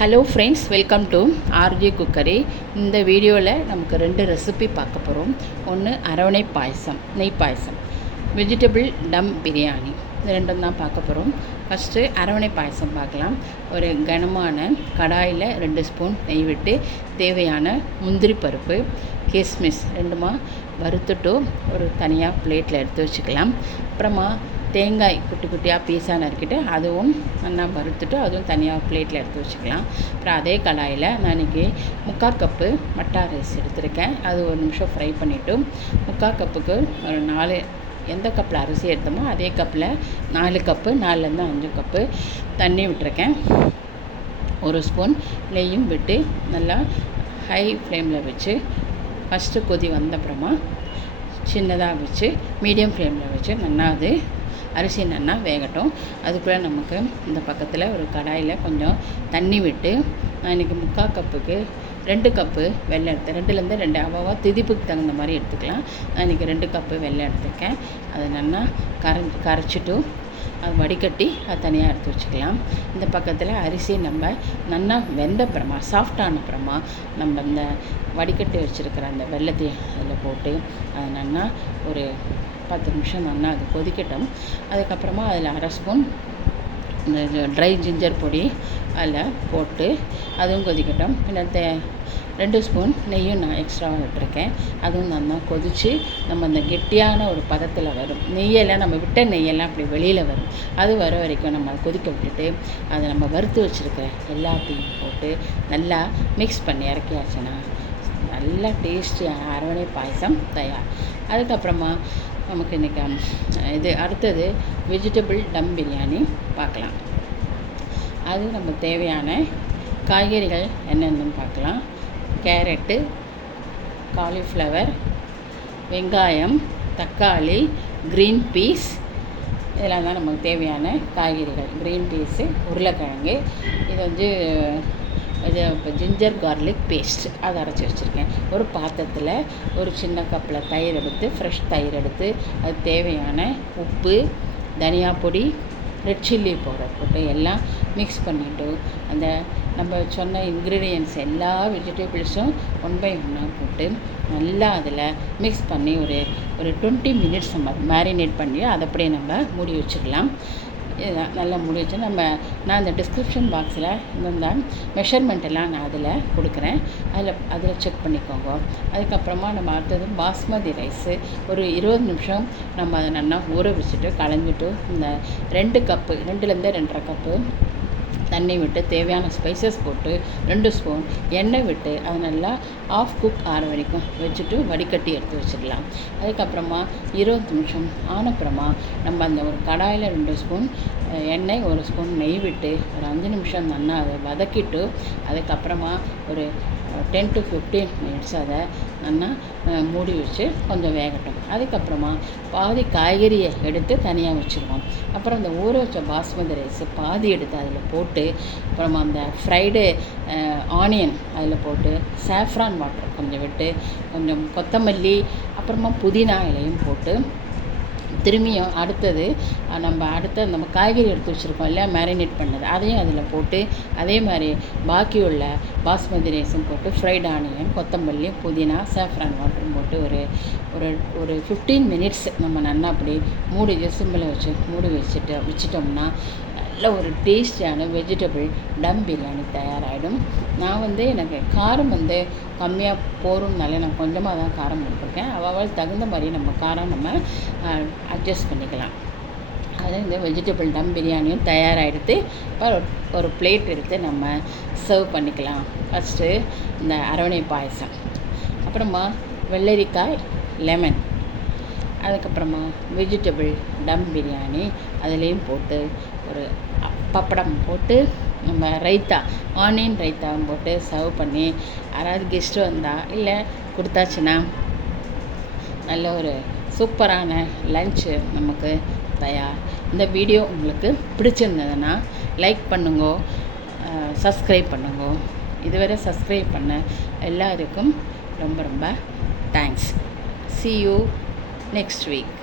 Hello friends, welcome to RJ cookery. இந்த வீடியோவில் நமக்கு 2 ரெசிபி பார்க்க போகிறோம். ஒன்று அரவணை பாயசம், நெய் பாயசம், வெஜிடபிள் டம் பிரியாணி. இது ரெண்டும் தான் பார்க்க போகிறோம். ஃபஸ்ட்டு அரவணை பாயசம் பார்க்கலாம். ஒரு கனமான கடாயில் 2 ஸ்பூன் நெய் விட்டு தேவையான முந்திரி பருப்பு, கிஸ்மிஸ் ரெண்டுமா வறுத்துட்டு ஒரு தனியாக பிளேட்டில் எடுத்து வச்சுக்கலாம். அப்புறமா தேங்காய் குட்டி குட்டியாக பீஸாக நறுக்கிட்டு அதுவும் நல்லா வறுத்துட்டு அதுவும் தனியாக பிளேட்டில் எடுத்து வச்சுக்கலாம். அப்புறம் அதே கடாயில் நான் இன்றைக்கி 3/4 கப்பு மட்டா ரைஸ் எடுத்திருக்கேன். அது ஒரு நிமிஷம் ஃப்ரை பண்ணிவிட்டு 3/4 கப்புக்கு ஒரு 4 எந்த கப்பில் அரிசி எடுத்தோமோ அதே கப்பில் 4 கப்பு 4லேருந்து 5 கப்பு தண்ணி விட்டுருக்கேன். 1 ஸ்பூன் நெய்யும் விட்டு நல்லா ஹை ஃப்ளேமில் வச்சு ஃபஸ்ட்டு கொதி வந்தப்புறமா சின்னதாக வச்சு மீடியம் ஃப்ளேமில் வச்சு நல்லா அது அரிசி நல்லா வேகட்டும். அதுக்குள்ளே நமக்கு இந்த பக்கத்தில் ஒரு கடாயில் கொஞ்சம் தண்ணி விட்டு நான் இன்றைக்கி 3/4 கப்புக்கு 2 கப்பு வெல்லம் எடுத்தேன். 2லேருந்து 2 அவ்வளோவா திதிப்புக்கு தகுந்த மாதிரி எடுத்துக்கலாம். நான் இன்றைக்கி 2 கப்பு வெல்லம் எடுத்துருக்கேன். அதை நல்லா கரைச்சிட்டு அது வடிகட்டி அது தனியாக எடுத்து வச்சுக்கலாம். இந்த பக்கத்தில் அரிசி நம்ம நல்லா வெந்தப்புறமா சாஃப்டானப்புறமா நம்ம இந்த வடிகட்டி வச்சுருக்கிற அந்த வெல்லத்தை அதில் போட்டு அதை நல்லா ஒரு 10 நிமிஷம் நல்லா அது கொதிக்கட்டும். அதுக்கப்புறமா அதில் 1/2 ஸ்பூன் இந்த ட்ரை ஜிஞ்சர் பொடி அதில் போட்டு அதுவும் கொதிக்கட்டும். பின்ன 2 ஸ்பூன் நெய்யும் நான் எக்ஸ்ட்ராவாக விட்டுருக்கேன். அதுவும் நல்லா கொதித்து நம்ம அந்த கெட்டியான ஒரு பதத்தில் வரும். நெய்யெல்லாம் நம்ம விட்ட நெய்யெல்லாம் அப்படி வெளியில் வரும். அது வர வரைக்கும் நம்ம கொதிக்க விட்டுட்டு அதை நம்ம வறுத்து வச்சுருக்கிற எல்லாத்தையும் போட்டு நல்லா மிக்ஸ் பண்ணி இறக்கியாச்சுன்னா நல்லா டேஸ்டியான அரவணை பாயசம் தயார். அதுக்கப்புறமா நமக்கு இன்றைக்கி இது அடுத்தது வெஜிடபிள் டம் பிரியாணி பார்க்கலாம். அது நம்ம தேவையான காய்கறிகள் என்னென்னு பார்க்கலாம். கேரட்டு, காலிஃப்ளவர், வெங்காயம், தக்காளி, க்ரீன் பீஸ் இதெல்லாம் தான் நமக்கு தேவையான காய்கறிகள். க்ரீன் பீஸு, உருளைக்கிழங்கு, இது இது இப்போ ஜிஞ்சர் கார்லிக் பேஸ்ட் அதை அரைச்சி வச்சுருக்கேன். ஒரு பாத்திரத்தில் ஒரு சின்ன கப்பில் தயிர் எடுத்து ஃப்ரெஷ் தயிர் எடுத்து அது தேவையான உப்பு, தனியா பொடி, ரெட் சில்லி பவுடர் போட்டு எல்லாம் மிக்ஸ் பண்ணிவிட்டு அந்த நம்ம சொன்ன இன்க்ரீடியன்ட்ஸ் எல்லா வெஜிடபிள்ஸும் 1 by 1 போட்டு நல்லா அதில் மிக்ஸ் பண்ணி ஒரு 20 மினிட்ஸ் நம்ம மேரினேட் பண்ணி அதை அப்படியே நம்ம மூடி வச்சுக்கலாம். இதுதான் நல்லா மூடி வச்சு நான் இந்த டிஸ்கிரிப்ஷன் பாக்ஸில் இந்த மெஷர்மெண்ட் எல்லாம் நான் அதில் கொடுக்குறேன். அதில் செக் பண்ணிக்கோங்க. அதுக்கப்புறமா நம்ம அடுத்தது பாஸ்மதி ரைஸு ஒரு 20 நிமிஷம் நம்ம அதை நல்லா ஊற வச்சுட்டு களைஞ்சிட்டு இந்த 2 கப்பு 2லேருந்து 2.5 கப்பு தண்ணி விட்டு தேவையான ஸ்பைசஸ் போட்டு 2 ஸ்பூன் எண்ணெய் விட்டு அது நல்லா ஆஃப் குக் ஆற வரைக்கும் வச்சுட்டு வடிகட்டி எடுத்து வச்சிடலாம். அதுக்கப்புறமா 20 நிமிஷம் ஆனப்புறமா நம்ம அந்த ஒரு கடாயில் 2 ஸ்பூன் எண்ணெய் 1 ஸ்பூன் நெய் விட்டு ஒரு 5 நிமிஷம் நல்லா அதை வதக்கிட்டு அதுக்கப்புறமா ஒரு 10 to 15 மினிட்ஸ் அதை நல்லா மூடி வச்சு கொஞ்சம் வேகட்டும். அதுக்கப்புறமா பாதி காய்கறியை எடுத்து தனியாக வச்சுருவோம். அப்புறம் அந்த ஊற வச்ச பாஸ்மதி ரைஸு பாதி எடுத்து அதில் போட்டு அப்புறமா அந்த ஃப்ரைடு ஆனியன் அதில் போட்டு சாஃப்ரான் வாட்டர் கொஞ்சம் விட்டு கொஞ்சம் கொத்தமல்லி அப்புறமா புதினா இலையும் போட்டு திரும்பியும் அடுத்தது நம்ம காய்கறி எடுத்து வச்சுருக்கோம் இல்லையா, மேரினேட் பண்ணது அதையும் அதில் போட்டு அதே மாதிரி பாக்கி உள்ள பாஸ்மதி ரைஸும் போட்டு ஃப்ரைட் ஆனியன், கொத்தமல்லி, புதினா, சாஃப்ரான் வாட்டரும் போட்டு ஒரு 15 மினிட்ஸ் நம்ம நல்லா அப்படி சிம்மில் வச்சு மூடி வச்சிட்டோம்னா நல்ல ஒரு டேஸ்டியான வெஜிடபிள் டம் பிரியாணி தயாராகிடும். நான் எனக்கு காரம் கம்மியாக போகிறோம்னாலே நான் கொஞ்சமாக தான் காரம் போட்டிருக்கேன். அவள் தகுந்த மாதிரி நம்ம காரம் நம்ம அட்ஜஸ்ட் பண்ணிக்கலாம். அது இந்த வெஜிடபிள் டம் பிரியாணியும் தயாராகிடுத்து. இப்போ ஒரு பிளேட் எடுத்து நம்ம சர்வ் பண்ணிக்கலாம். ஃபஸ்ட்டு இந்த அரவணை பாயசம், அப்புறமா வெள்ளரிக்காய் லெமன், அதுக்கப்புறமா வெஜிடபிள் டம் பிரியாணி அதுலேயும் போட்டு ஒரு பப்படம் போட்டு நம்ம ரைத்தா ஆனியன் ரைத்தாவும் போட்டு சர்வ் பண்ணி யாராவது கெஸ்ட்டு வந்தால் இல்லை கொடுத்தாச்சுன்னா நல்ல ஒரு சூப்பரான லன்ச்சு நமக்கு தயார். இந்த வீடியோ உங்களுக்கு பிடிச்சிருந்ததுன்னா லைக் பண்ணுங்க, சப்ஸ்கிரைப் பண்ணுங்க. இதுவரை சப்ஸ்கிரைப் பண்ண எல்லாருக்கும் ரொம்ப ரொம்ப thanks. See you next week.